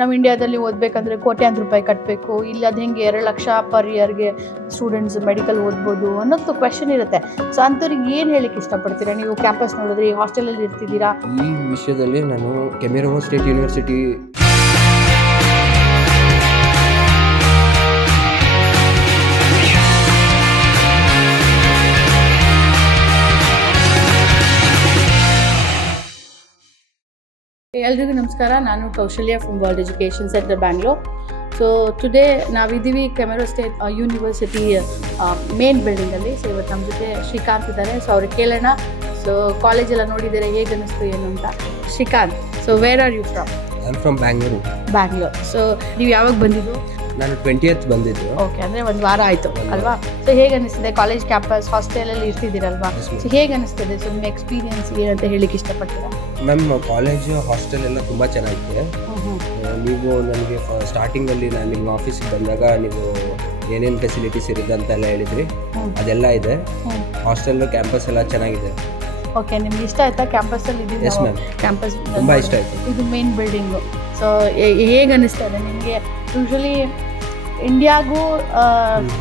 ನಮ್ಮ ಇಂಡಿಯಾದಲ್ಲಿ ಓದಬೇಕಂದ್ರೆ ಕೋಟ್ಯಾಂತರ ರೂಪಾಯಿ ಕಟ್ಟಬೇಕು, ಇಲ್ಲ ಅದು ಹೆಂಗೆ 2 ಲಕ್ಷ ಪರ್ ಇಯರ್ಗೆ ಸ್ಟೂಡೆಂಟ್ಸ್ ಮೆಡಿಕಲ್ ಓದ್ಬೋದು ಅನ್ನೋದು ಕ್ವೆಶನ್ ಇರುತ್ತೆ. ಸೊ ಅಂಥವ್ರಿಗೆ ಏನು ಹೇಳಕ್ಕೆ ಇಷ್ಟಪಡ್ತೀರಾ? ನೀವು ಕ್ಯಾಂಪಸ್ ನೋಡಿದ್ರೆ ಈ ಹಾಸ್ಟೆಲಲ್ಲಿ ಇರ್ತಿದ್ದೀರಾ. ಈ ವಿಷಯದಲ್ಲಿ ನಾನು ಕೆಮಿರೋಮೋ ಸ್ಟೇಟ್ ಯೂನಿವರ್ಸಿಟಿ ಎಲ್ರಿಗೂ ನಮಸ್ಕಾರ. ನಾನು ಕೌಶಲ್ಯ from world education centre Bangalore. So today ನಾವಿದ್ದೀವಿ ಕೆಮೆರೋ ಸ್ಟೇಟ್ ಯೂನಿವರ್ಸಿಟಿ ಮೇನ್ ಬಿಲ್ಡಿಂಗಲ್ಲಿ. ಸೊ ಇವತ್ತು ನಮ್ಮ ಜೊತೆ ಶ್ರೀಕಾಂತ್ ಇದ್ದಾರೆ. ಸೊ ಅವ್ರಿಗೆ ಕೇಳೋಣ, ಸೊ ಕಾಲೇಜೆಲ್ಲ ನೋಡಿದರೆ ಹೇಗೆ ಅನ್ನಿಸ್ತು ಏನು ಅಂತ. Srikanth, so where are you from? I am from Bangalore. Bangalore. So ನೀವು ಯಾವಾಗ ಬಂದಿದ್ದು? ನಾನು 20th ಬಂದಿದ್ದು. ಓಕೆ, ಅಂದರೆ ಒಂದು ವಾರ ಆಯಿತು ಅಲ್ವಾ? ಸೊ ಹೇಗೆ ಅನ್ನಿಸ್ತಿದೆ? ಕಾಲೇಜ್ ಕ್ಯಾಂಪಸ್ ಹಾಸ್ಟೆಲಲ್ಲಿ ಇರ್ತಿದ್ದೀರಲ್ವಾ? ಸೊ ಹೇಗೆ ಅನ್ನಿಸ್ತಿದೆ? ಸೊ ನಿಮ್ಮ ಎಕ್ಸ್ಪೀರಿಯನ್ಸ್ ಏನಂತ ಹೇಳಿಕ್ಕೆ ಇಷ್ಟಪಡ್ತೀರಾ? ಮ್ಯಾಮ್, ಕಾಲೇಜ್ ಹಾಸ್ಟೆಲ್ ಎಲ್ಲ ತುಂಬ ಚೆನ್ನಾಗಿದೆ. ನೀವು ನನಗೆ ಸ್ಟಾರ್ಟಿಂಗಲ್ಲಿ ನಾನು ನಿಮ್ಮ ಆಫೀಸಿಗೆ ಬಂದಾಗ ನೀವು ಏನೇನು ಫೆಸಿಲಿಟೀಸ್ ಇರುತ್ತೆ ಅಂತೆಲ್ಲ ಹೇಳಿದ್ರಿ, ಅದೆಲ್ಲ ಇದೆ. ಹಾಸ್ಟೆಲ್ ಕ್ಯಾಂಪಸ್ ಎಲ್ಲ ಚೆನ್ನಾಗಿದೆ. ಓಕೆ, ನಿಮ್ಗೆ ಇಷ್ಟ ಆಯ್ತಾ ಕ್ಯಾಂಪಸಲ್ಲಿ? ಇದು ಎಸ್ ಮ್ಯಾಮ್, ಕ್ಯಾಂಪಸ್ ತುಂಬ ಇಷ್ಟ ಆಯಿತು. ಇದು ಮೇನ್ ಬಿಲ್ಡಿಂಗು. ಸೊ ಹೇಗೆ ಅನ್ನಿಸ್ತಾ ಇದೆ ನಿಮಗೆ? ಯೂಶ್ವಲಿ ಇಂಡಿಯಾಗೂ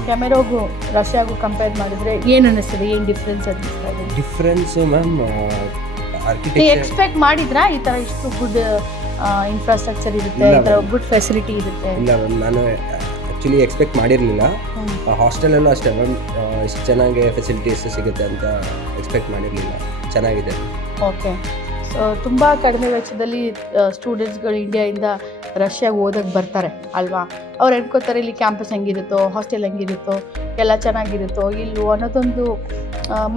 ಕೆಮೆರೋಗೂ ರಷ್ಯಾಗೂ ಕಂಪೇರ್ ಮಾಡಿದ್ರೆ ಏನು ಅನ್ನಿಸ್ತದೆ? ಏನು ಡಿಫ್ರೆನ್ಸ್ ಅನ್ನಿಸ್ತಾ ಇದೆ? ಡಿಫ್ರೆನ್ಸು ಮ್ಯಾಮ್, ಎಕ್ಸ್ಪೆಕ್ಟ್ ಮಾಡಿದ್ರಾ ಈ ಥರ ಇಷ್ಟು ಗುಡ್ ಇನ್ಫ್ರಾಸ್ಟ್ರಕ್ಚರ್ ಇರುತ್ತೆ, ಈ ಥರ ಗುಡ್ ಫೆಸಿಲಿಟಿ ಇರುತ್ತೆ? ಇಲ್ಲ ಮ್ಯಾಮ್, ನಾನು ಆ್ಯಕ್ಚುಲಿ ಎಕ್ಸ್ಪೆಕ್ಟ್ ಮಾಡಿರಲಿಲ್ಲ. ಹಾಸ್ಟೆಲಲ್ಲೂ ಅಷ್ಟೇ ಮ್ಯಾಮ್, ಇಷ್ಟು ಚೆನ್ನಾಗಿ ಫೆಸಿಲಿಟೀಸ್ ಸಿಗುತ್ತೆ ಅಂತ ಎಕ್ಸ್ಪೆಕ್ಟ್ ಮಾಡಿರಲಿಲ್ಲ. ಚೆನ್ನಾಗಿದೆ. ಓಕೆ, ಸೊ ತುಂಬ ಕಡಿಮೆ ವೆಚ್ಚದಲ್ಲಿ ಸ್ಟೂಡೆಂಟ್ಸ್ಗಳು ಇಂಡಿಯಾಯಿಂದ ರಷ್ಯಾಗೆ ಓದೋಕ್ಕೆ ಬರ್ತಾರೆ ಅಲ್ವಾ? ಅವ್ರು ಹೇಳ್ಕೊತಾರೆ ಇಲ್ಲಿ ಕ್ಯಾಂಪಸ್ ಹೆಂಗಿರುತ್ತೋ, ಹಾಸ್ಟೆಲ್ ಹೆಂಗಿರುತ್ತೋ, ಎಲ್ಲ ಚೆನ್ನಾಗಿರುತ್ತೋ ಇಲ್ಲವೋ ಅನ್ನೋದೊಂದು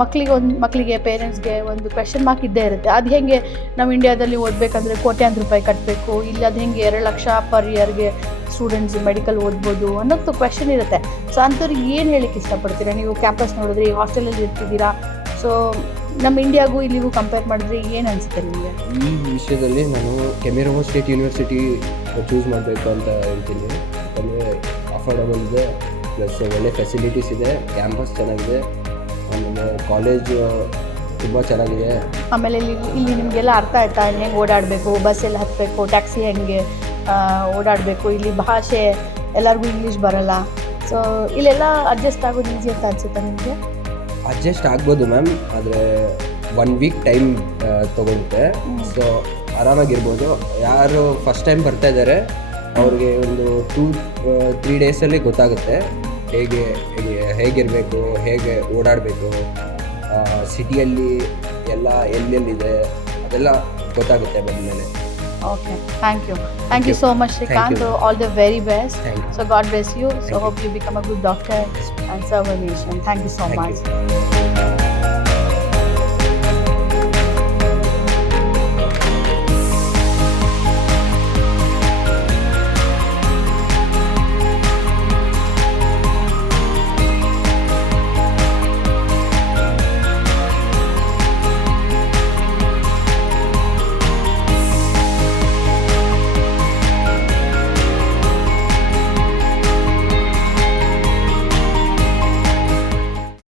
ಮಕ್ಕಳಿಗೆ ಪೇರೆಂಟ್ಸ್ಗೆ ಒಂದು ಕ್ವೆಶನ್ ಮಾರ್ಕ್ ಇದ್ದೇ ಇರುತ್ತೆ. ಅದು ಹೆಂಗೆ ನಮ್ಮ ಇಂಡಿಯಾದಲ್ಲಿ ಓದಬೇಕಂದ್ರೆ ಕೋಟ್ಯಾಂತರ ರೂಪಾಯಿ ಕಟ್ಟಬೇಕು, ಇಲ್ಲ ಅದು ಹೆಂಗೆ 2 ಲಕ್ಷ ಪರ್ ಇಯರ್ಗೆ ಸ್ಟೂಡೆಂಟ್ಸ್ ಮೆಡಿಕಲ್ ಓದ್ಬೋದು ಅನ್ನೋದು ಕ್ವೆಶನ್ ಇರುತ್ತೆ. ಸೊ ಅಂಥವ್ರಿಗೆ ಏನು ಹೇಳಕ್ಕೆ ಇಷ್ಟಪಡ್ತೀರಾ? ನೀವು ಕ್ಯಾಂಪಸ್ ನೋಡಿದ್ರೆ ಈ ಹಾಸ್ಟೆಲಲ್ಲಿ ಇರ್ತಿದ್ದೀರಾ. ಸೊ ನಮ್ಮ ಇಂಡಿಯಾಗೂ ಇಲ್ಲಿಗೂ ಕಂಪೇರ್ ಮಾಡಿದ್ರೆ ಏನು ಅನಿಸುತ್ತೆ ನಿಮಗೆ? ಈ ವಿಷಯದಲ್ಲಿ ನಾನು ಕೆಮಿರೋಮೋ ಸ್ಟೇಟ್ ಯೂನಿವರ್ಸಿಟಿ ಚೂಸ್ ಮಾಡಬೇಕು ಅಂತ ಹೇಳ್ತೀನಿ. ಯಾಕಂದರೆ ಅಫೋರ್ಡಬಲ್ ಇದೆ, ಪ್ಲಸ್ ಒಳ್ಳೆ ಫೆಸಿಲಿಟೀಸ್ ಇದೆ, ಕ್ಯಾಂಪಸ್ ಚೆನ್ನಾಗಿದೆ, ಆಮೇಲೆ ಕಾಲೇಜು ತುಂಬ ಚೆನ್ನಾಗಿದೆ. ಆಮೇಲೆ ಇಲ್ಲಿ ನಿಮಗೆಲ್ಲ ಅರ್ಥ ಆಯ್ತಾ? ಹೆಂಗೆ ಓಡಾಡಬೇಕು, ಬಸ್ಸೆಲ್ಲ ಹತ್ತಬೇಕು, ಟ್ಯಾಕ್ಸಿ ಹೆಂಗೆ ಓಡಾಡಬೇಕು, ಇಲ್ಲಿ ಭಾಷೆ ಎಲ್ಲರಿಗೂ ಇಂಗ್ಲೀಷ್ ಬರೋಲ್ಲ. ಸೊ ಇಲ್ಲೆಲ್ಲ ಅಡ್ಜಸ್ಟ್ ಆಗೋದು ಈಸಿ ಅಂತ ಅನಿಸುತ್ತಾ ನಿಮಗೆ? ಅಡ್ಜಸ್ಟ್ ಆಗ್ಬೋದು ಮ್ಯಾಮ್, ಆದರೆ 1 ವೀಕ್ ಟೈಮ್ ತೊಗೊಳುತ್ತೆ. ಸೊ ಆರಾಮಾಗಿರ್ಬೋದು. ಯಾರು ಫಸ್ಟ್ ಟೈಮ್ ಬರ್ತಾ ಇದ್ದಾರೆ ಅವ್ರಿಗೆ ಒಂದು 2-3 ಡೇಸಲ್ಲಿ ಗೊತ್ತಾಗುತ್ತೆ ಹೇಗಿರಬೇಕು, ಹೇಗೆ ಓಡಾಡಬೇಕು, ಸಿಟಿಯಲ್ಲಿ ಎಲ್ಲ ಎಲ್ಲೆಲ್ಲಿದೆ ಅದೆಲ್ಲ ಗೊತ್ತಾಗುತ್ತೆ ಬಂದಮೇಲೆ. Okay, thank you so much, Shrikant. So all the very best. So God bless you. So hope you become a good doctor and serve our nation. Thank you so much.